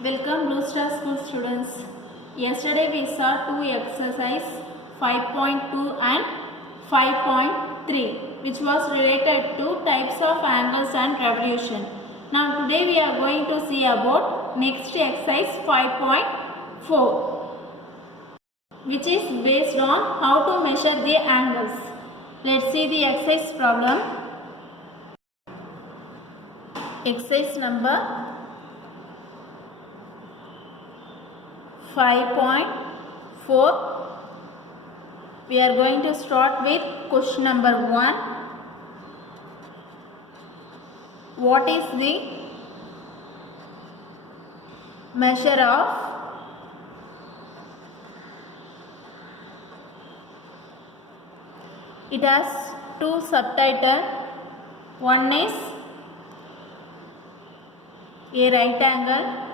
Welcome Blue Star School students. Yesterday we saw two exercise 5.2 and 5.3 which was related to types of angles and revolution. Now today we are going to see about next exercise 5.4 which is based on how to measure the angles. Let's see the exercise problem. Exercise number 5.4. We are going to start with question number 1. What is the measure of it has two subtitle. One is a right angle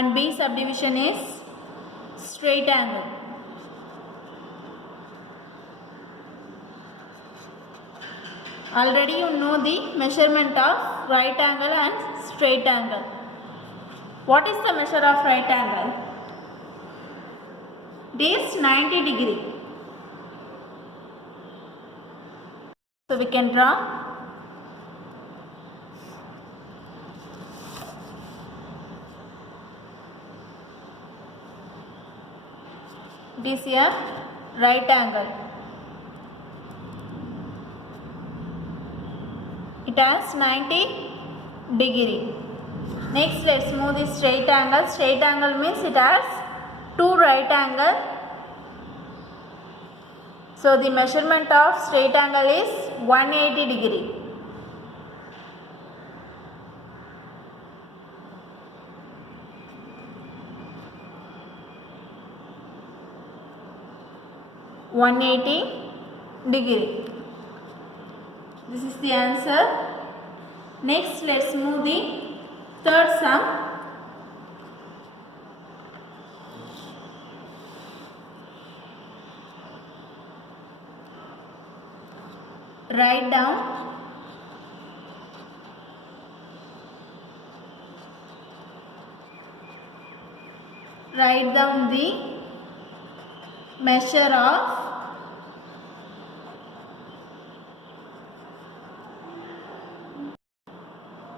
and B subdivision is straight angle. Already you know the measurement of right angle and straight angle. What is the measure of right angle? It is 90 degree. So we can draw it is a right angle. It has 90 degree. Next let's move the straight angle. Straight angle means it has two right angle. So the measurement of straight angle is 180 degree. degree. This is the answer. Next let's move the third sum. Write down the measure of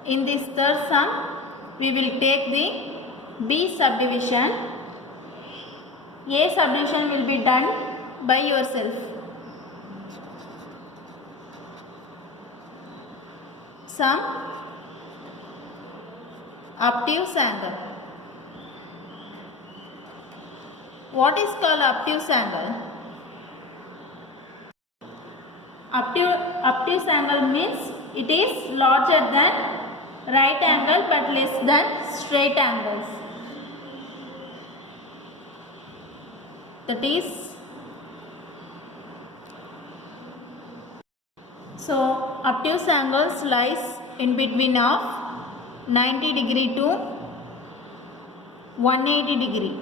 in this third sum we will take the B subdivision. A subdivision will be done by yourself. Sum obtuse angle. What is called obtuse angle? Obtuse angle means it is larger than right angle but less than straight angles. That is, so obtuse angles lies in between of 90 degree to 180 degree.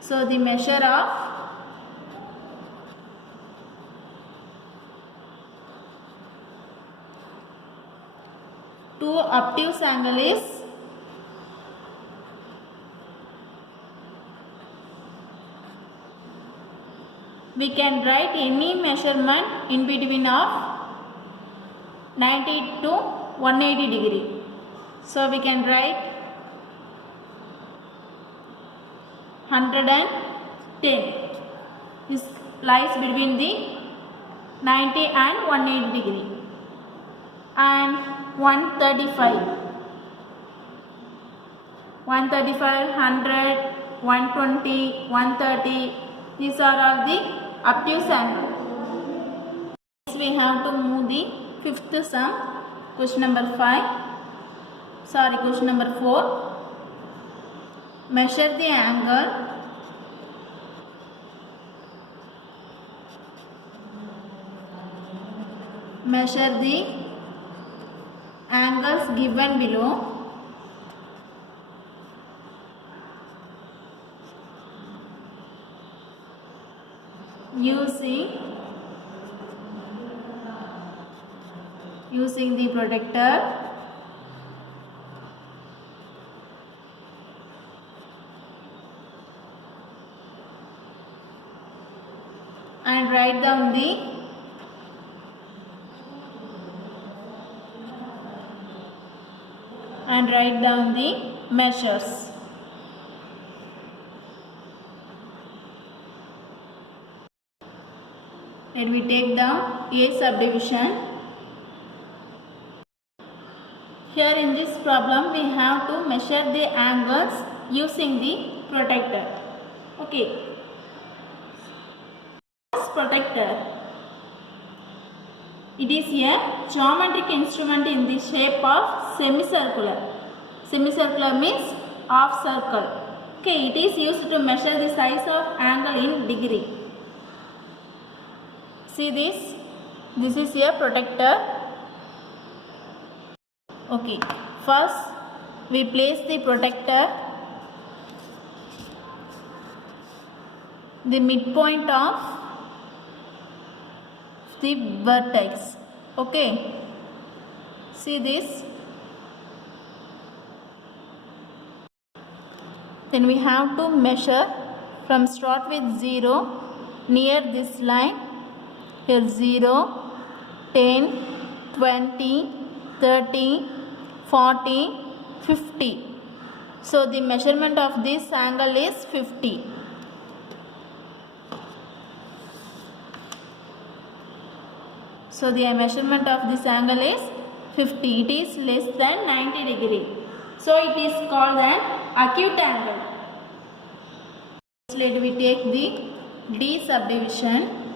So the measure of two obtuse angle is we can write any measurement in between of 90 to 180 degree. So we can write 110. This lies between the 90 and 180 degree. And 135, 100, 120, 130. These are all the obtuse angle. Next we have to move the fifth sum. Question number 4. Measure the angle angles given below using the protector and write down the measures. Let me take down A subdivision. Here in this problem we have to measure the angles using the protector. Okay. This protector, it is a geometric instrument in the shape of semicircular. Semicircular means half circle. Okay, it is used to measure the size of angle in degree. See this? This is a protector. Okay, first we place the protector the midpoint of the vertex. Okay, see this? Then we have to measure from start with 0 near this line. Here 0, 10, 20, 30, 40, 50. So the measurement of this angle is 50. So the measurement of this angle is 50. It is less than 90 degree. So it is called an acute angle. Let me take the D subdivision.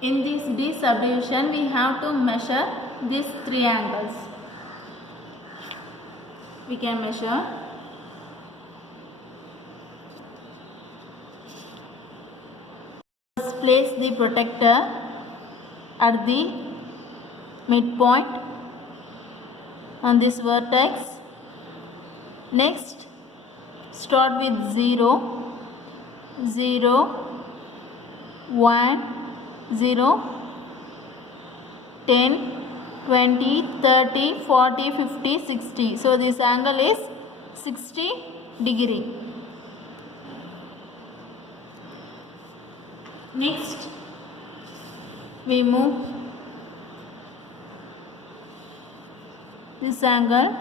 In this D subdivision we have to measure these three angles. We can measure. Let's place the protector at the midpoint on this vertex. Next, start with 0, 0, 1, 0, 10, 20, 30, 40, 50, 60. So this angle is 60 degree. Next, we move this angle,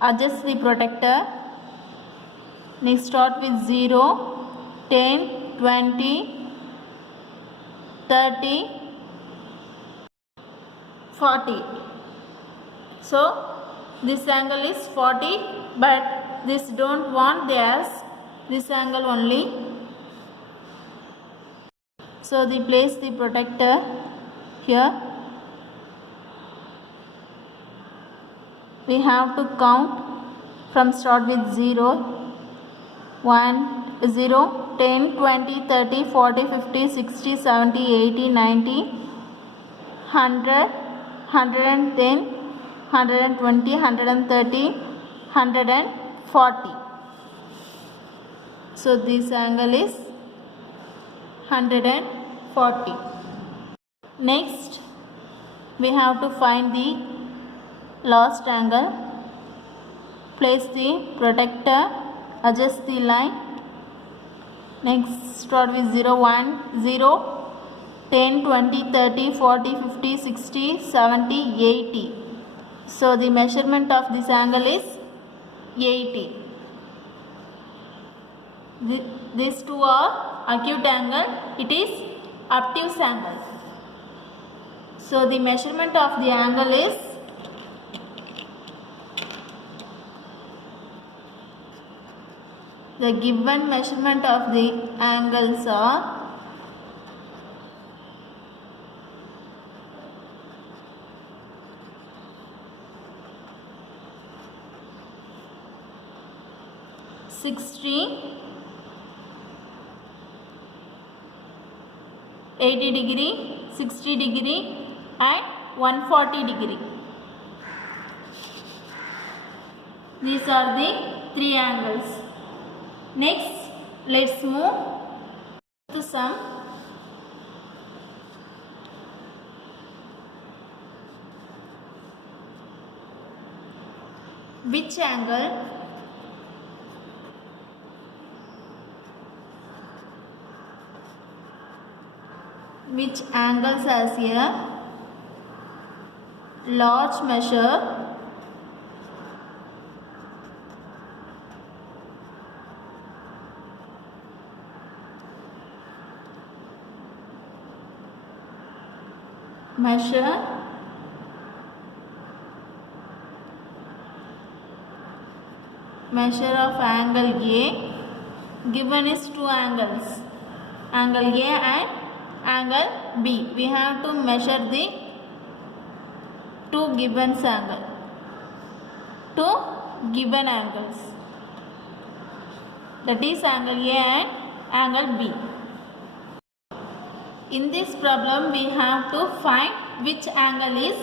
adjust the protector. Next, start with 0, 10, 20, 30, 40. So this angle is 40, but this don't want this angle only. So they place the protector here. We have to count from start with 0, 1, 0, 10, 20, 30, 40, 50, 60, 70, 80, 90, 100, 110, 120, 130, 140. So this angle is 140. Next, we have to find the last angle. Place the protector, adjust the line. Next, start with 0, 1, 0, 10, 20, 30, 40, 50, 60, 70, 80. So the measurement of this angle is 80. These two are acute angle, it is obtuse angle. So the measurement of the angle is the given measurement of the angles are 60, 80 degree, 60 degree and 140 degree. These are the three angles. Next, let's move to some. Which angle has a large measure measure of angle A. Given is two angles, angle A and angle B. We have to measure the two given angles, that is angle A and angle B. In this problem we have to find which angle is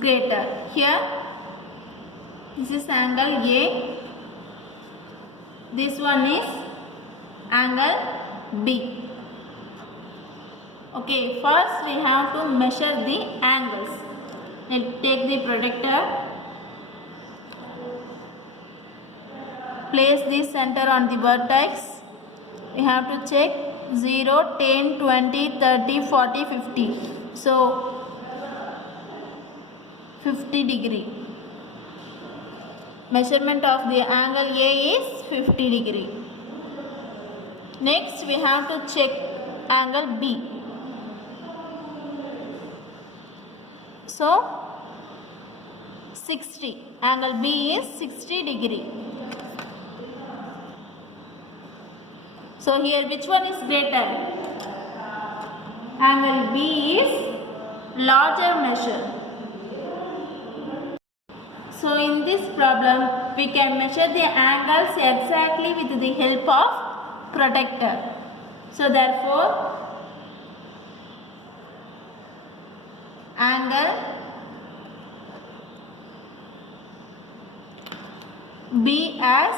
greater. Here this is angle A, this one is angle B. Okay, first we have to measure the angles. Let's take the protractor, place the center on the vertex. We have to check 0, 10, 20, 30, 40, 50. So 50 degree. Measurement of the angle A is 50 degree. Next we have to check angle B. So 60. Angle B is 60 degree. So here which one is greater? Angle B is larger measure. So in this problem we can measure the angles exactly with the help of protractor. So therefore angle B as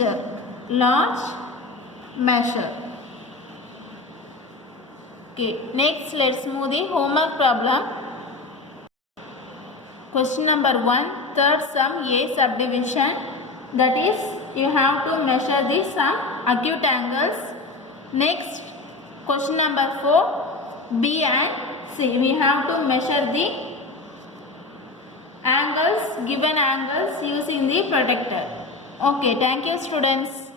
a large measure. Okay, next let's move the homework problem. Question number 1, third sum A subdivision. That is, you have to measure the some acute angles. Next, question number 4, B and C. We have to measure the given angles using the protractor. Okay, thank you students.